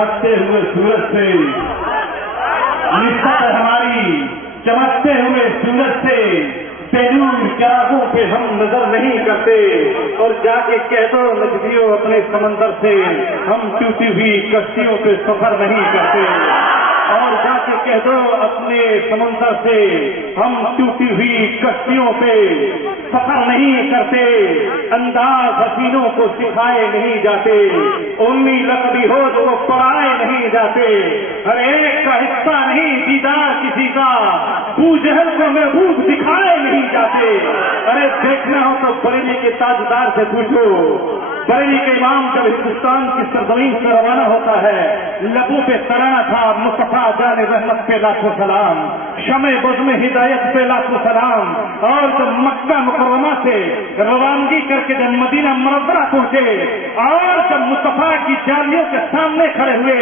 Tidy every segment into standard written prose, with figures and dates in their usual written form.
चमकते हुए सूरज से, निस्बत हमारी चमकते हुए सूरज से, बेनूर चिरागों पे हम नजर नहीं करते। और जाके कह दो नजदियों अपने समंदर से, हम टूटी हुई कश्तियों पे सफर नहीं करते। और जाके कह दो अपने समंदर से, हम टूटी हुई कश्तियों पे सफर नहीं करते। अंदाज हसीनों को सिखाए नहीं जाते, उम्मी लकड़ी हो जो वो पढ़ाए नहीं जाते। हर एक का हिस्सा नहीं दीदार किसी का, बूजहल को महबूब दिखाए नहीं जाते। अरे देखना हो तो बरेली के ताजदार से पूछो। बरेली के इमाम जब हिंदुस्तान की सरजमीन से रवाना होता है, लबों पे तराना था मुस्तफा जाने रहमत पे लाखों सलाम, शमे बुज़्म हिदायत पे लाखों सलाम। और जब मक्का मुकर्रमा से रवानगी करके जब मदीना मुनव्वरा पहुंचे, और जब मुस्तफा की जालियों के सामने खड़े हुए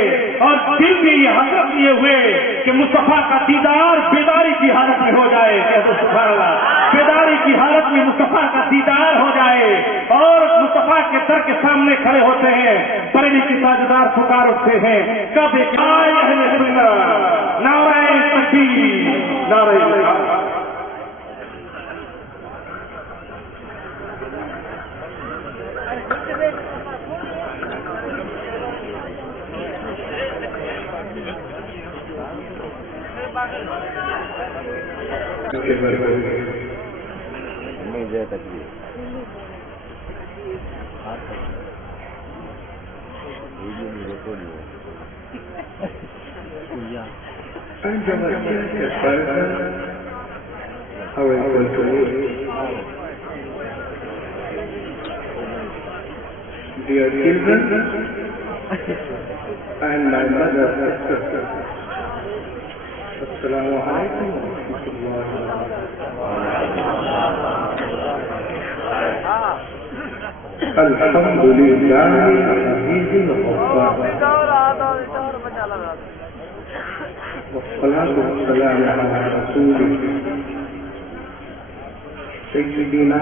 और दिल में ये हसरत लिए हुए कि मुस्तफा का दीदार बेदारी की हालत में हो जाए, सुभान अल्लाह, बेदारी की हालत में मुस्तफा का दीदार हो जाए, और मुस्तफा के दर के सामने खड़े होते हैं, बरेली की ताजदार पुकार उठते हैं, कब एक अहले सुन्नत नाराए तकबीर, नाराए तकबीर। عندما تتفرج أو الكنترول dear children and my mother sister, Assalamu alaikum wa rahmatullahi wa barakatuh. Alhamdulillah Azizil Ghaffar, والصلاة والسلام على رسوله سيدنا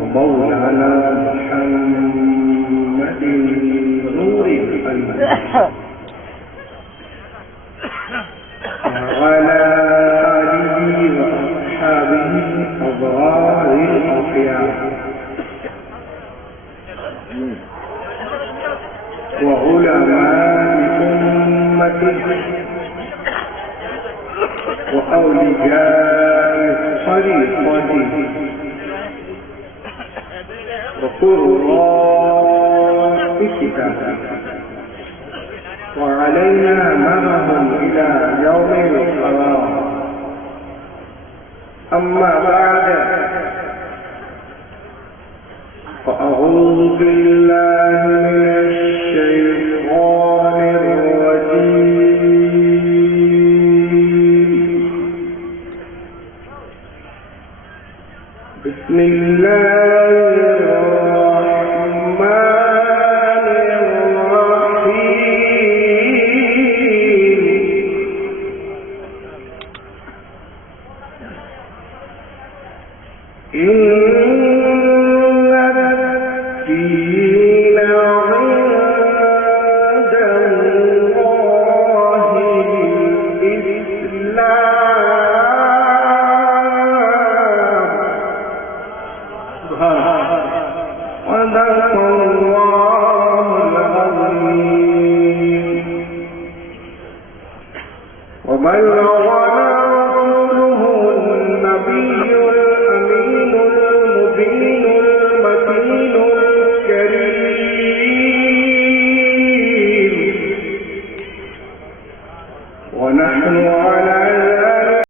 ومولانا محمد نور القلب وعلى آله وأصحابه الأبرار الأخيار وعلماء أمته وأولياء طريقته وقراء كتابه وعلينا معهم إلى يوم القرار. أما بعد فأعوذ بالله من الشيطان الرجيم. بسم الله الرحمن الرحيم. إن الدين عند الله الإسلام. صدق الله العظيم وبلغ